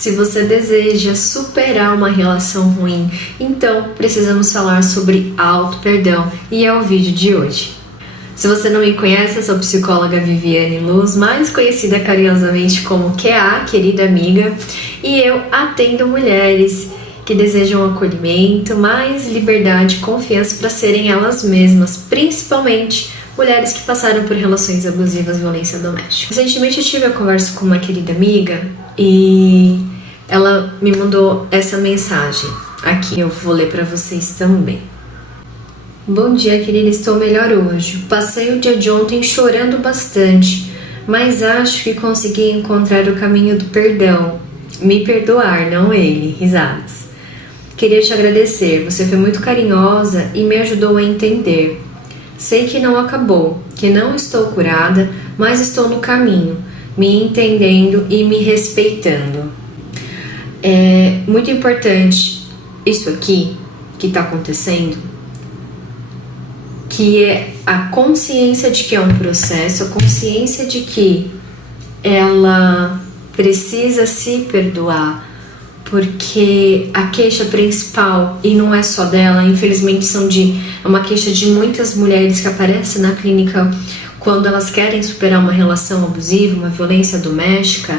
Se você deseja superar uma relação ruim, então precisamos falar sobre auto-perdão e é o vídeo de hoje. Se você não me conhece, eu sou a psicóloga Viviane Luz, mais conhecida carinhosamente como QA, querida amiga, e eu atendo mulheres que desejam acolhimento, mais liberdade e confiança para serem elas mesmas, principalmente mulheres que passaram por relações abusivas e violência doméstica. Recentemente eu tive a conversa com uma querida amiga e ela me mandou essa mensagem. Aqui eu vou ler para vocês também. Bom dia, querida, estou melhor hoje. Passei o dia de ontem chorando bastante, mas acho que consegui encontrar o caminho do perdão. Me perdoar, não ele. Risadas. Queria te agradecer, você foi muito carinhosa e me ajudou a entender. Sei que não acabou, que não estou curada, mas estou no caminho, me entendendo e me respeitando. É muito importante isso aqui que está acontecendo, que é a consciência de que é um processo, a consciência de que ela precisa se perdoar, porque a queixa principal, e não é só dela, infelizmente é uma queixa de muitas mulheres que aparecem na clínica quando elas querem superar uma relação abusiva, uma violência doméstica,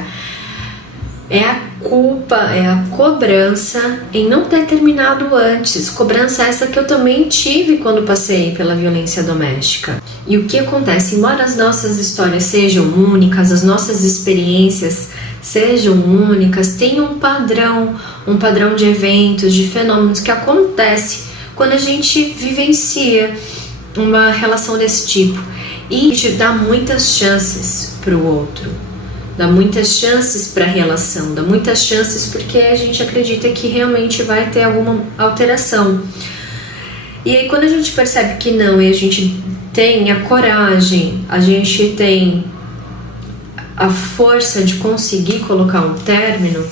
é a culpa, é a cobrança em não ter terminado antes. Cobrança essa que eu também tive quando passei pela violência doméstica. E o que acontece? Embora as nossas histórias sejam únicas, as nossas experiências sejam únicas, tem um padrão de eventos, de fenômenos que acontece quando a gente vivencia uma relação desse tipo. E a gente dá muitas chances para o outro. Dá muitas chances para a relação, dá muitas chances porque a gente acredita que realmente vai ter alguma alteração. E aí quando a gente percebe que não, e a gente tem a coragem, a gente tem a força de conseguir colocar um término,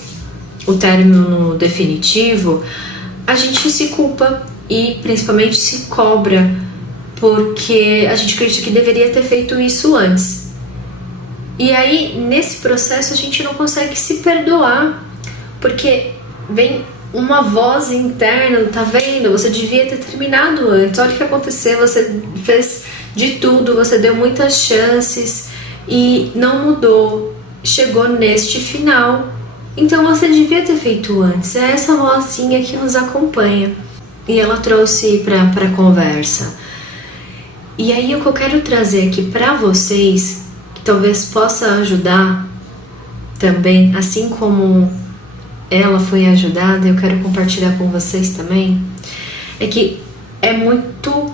o término definitivo, a gente se culpa e principalmente se cobra, porque a gente acredita que deveria ter feito isso antes. E aí, nesse processo, a gente não consegue se perdoar, porque vem uma voz interna, tá vendo? Você devia ter terminado antes, olha o que aconteceu, você fez de tudo, você deu muitas chances e não mudou, chegou neste final, então você devia ter feito antes. É essa vozinha que nos acompanha e ela trouxe pra conversa. E aí o que eu quero trazer aqui pra vocês, talvez possa ajudar também, assim como ela foi ajudada, eu quero compartilhar com vocês também, é que é muito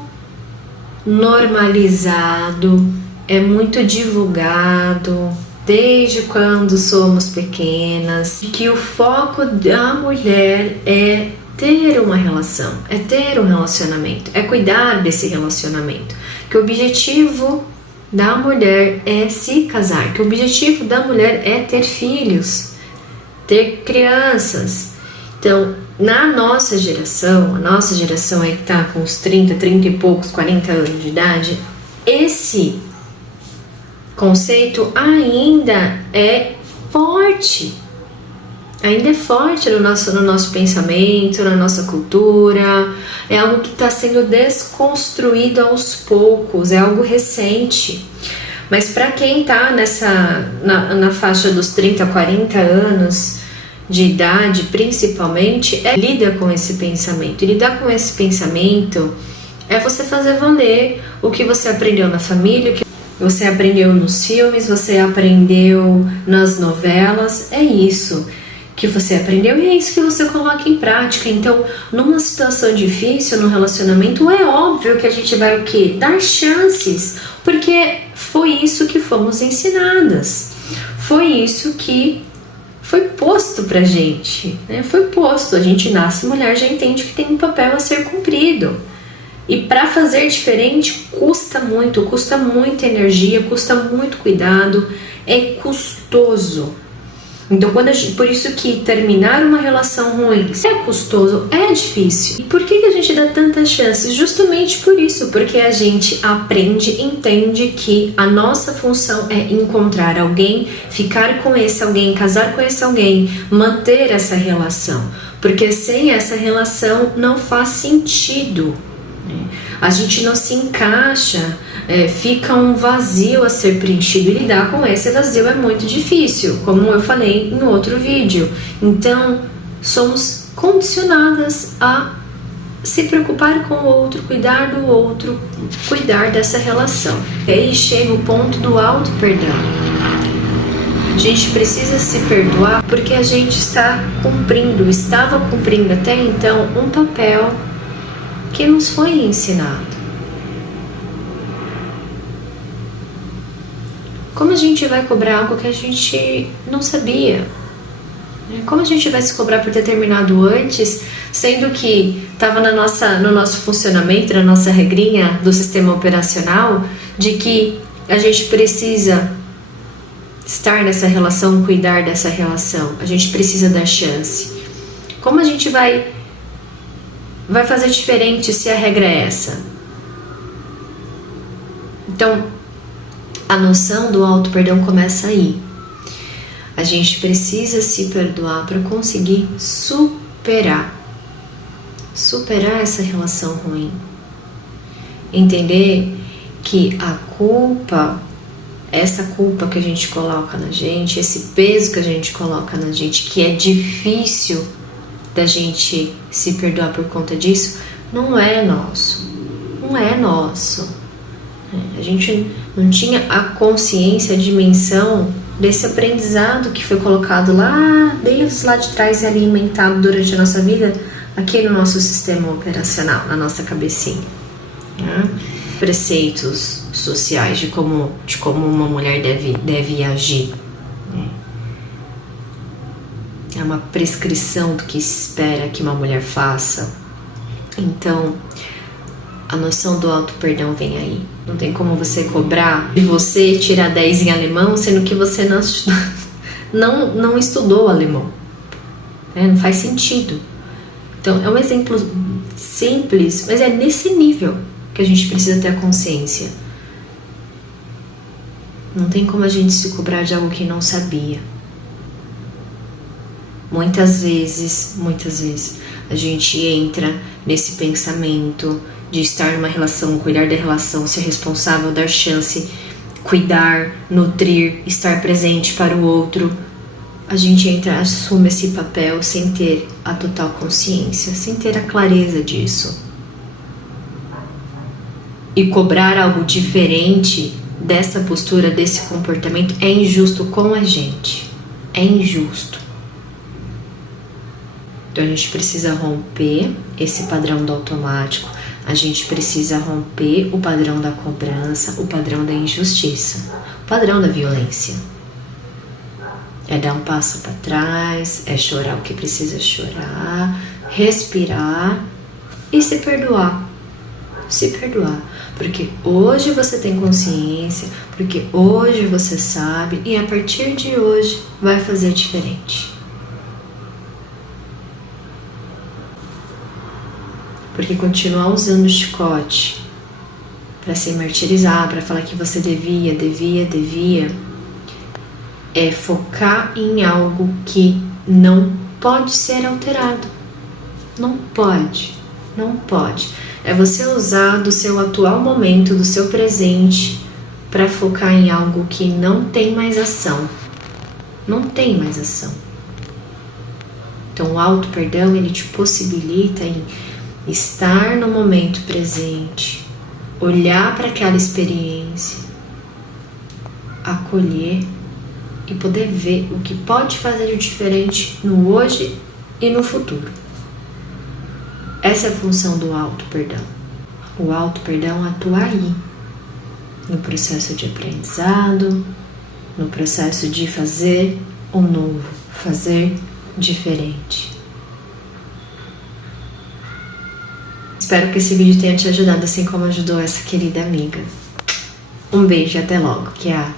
normalizado, é muito divulgado, desde quando somos pequenas, que o foco da mulher é ter uma relação, é ter um relacionamento, é cuidar desse relacionamento, que o objetivo da mulher é se casar, que o objetivo da mulher é ter filhos, ter crianças. Então, na nossa geração, a nossa geração aí que tá com uns 30 e poucos, 40 anos de idade, esse conceito ainda é forte. Ainda é forte no nosso pensamento, na nossa cultura. É algo que está sendo desconstruído aos poucos, é algo recente. Mas para quem está na faixa dos 30 a 40 anos de idade, principalmente, lida com esse pensamento. E lidar com esse pensamento é você fazer valer o que você aprendeu na família, o que você aprendeu nos filmes, você aprendeu nas novelas, é isso que você aprendeu e é isso que você coloca em prática. Então, numa situação difícil, no relacionamento, é óbvio que a gente vai o quê? Dar chances, porque foi isso que fomos ensinadas, foi isso que foi posto pra gente, né? Foi posto, a gente nasce mulher, já entende que tem um papel a ser cumprido. E para fazer diferente custa muita energia, custa muito cuidado, é custoso. Então, por isso que terminar uma relação ruim é custoso, é difícil. E por que a gente dá tantas chances? Justamente por isso, porque a gente aprende, entende que a nossa função é encontrar alguém, ficar com esse alguém, casar com esse alguém, manter essa relação. Porque sem essa relação não faz sentido. A gente não se encaixa, fica um vazio a ser preenchido, e lidar com esse vazio é muito difícil, como eu falei em outro vídeo. Então, somos condicionadas a se preocupar com o outro, cuidar do outro, cuidar dessa relação. E aí chega o ponto do auto-perdão. A gente precisa se perdoar porque a gente estava cumprindo até então um papel que nos foi ensinado. Como a gente vai cobrar algo que a gente não sabia? Como a gente vai se cobrar por ter terminado antes, sendo que estava no nosso funcionamento, na nossa regrinha do sistema operacional, de que a gente precisa estar nessa relação, cuidar dessa relação, a gente precisa dar chance. Como a gente vai fazer diferente se a regra é essa? Então, a noção do auto-perdão começa aí. A gente precisa se perdoar para conseguir superar essa relação ruim. Entender que a culpa, essa culpa que a gente coloca na gente, esse peso que a gente coloca na gente, que é difícil da gente se perdoar por conta disso, não é nosso. Não é nosso. A gente não tinha a consciência, a dimensão desse aprendizado que foi colocado lá, desde lá de trás e alimentado durante a nossa vida, aqui no nosso sistema operacional, na nossa cabecinha. Preceitos sociais de como uma mulher deve agir. É uma prescrição do que se espera que uma mulher faça. Então, a noção do auto-perdão vem aí. Não tem como você cobrar de você tirar 10 em alemão, sendo que você não estudou alemão. Não faz sentido. Então, é um exemplo simples, mas é nesse nível que a gente precisa ter a consciência. Não tem como a gente se cobrar de algo que não sabia. Muitas vezes, a gente entra nesse pensamento de estar numa relação, cuidar da relação, ser responsável, dar chance, cuidar, nutrir, estar presente para o outro. A gente assume esse papel sem ter a total consciência, sem ter a clareza disso. E cobrar algo diferente dessa postura, desse comportamento, é injusto com a gente. É injusto. Então a gente precisa romper esse padrão do automático. A gente precisa romper o padrão da cobrança, o padrão da injustiça, o padrão da violência. É dar um passo para trás, é chorar o que precisa chorar, respirar e se perdoar. Se perdoar. Porque hoje você tem consciência, porque hoje você sabe e a partir de hoje vai fazer diferente. Porque continuar usando o chicote para se martirizar, para falar que você devia, é focar em algo que não pode ser alterado. Não pode. É você usar do seu atual momento, do seu presente, para focar em algo que não tem mais ação. Não tem mais ação. Então o auto-perdão, ele te possibilita em estar no momento presente, olhar para aquela experiência, acolher e poder ver o que pode fazer de diferente no hoje e no futuro. Essa é a função do auto-perdão. O auto-perdão atua aí, no processo de aprendizado, no processo de fazer o novo, fazer diferente. Espero que esse vídeo tenha te ajudado, assim como ajudou essa querida amiga. Um beijo e até logo, que é a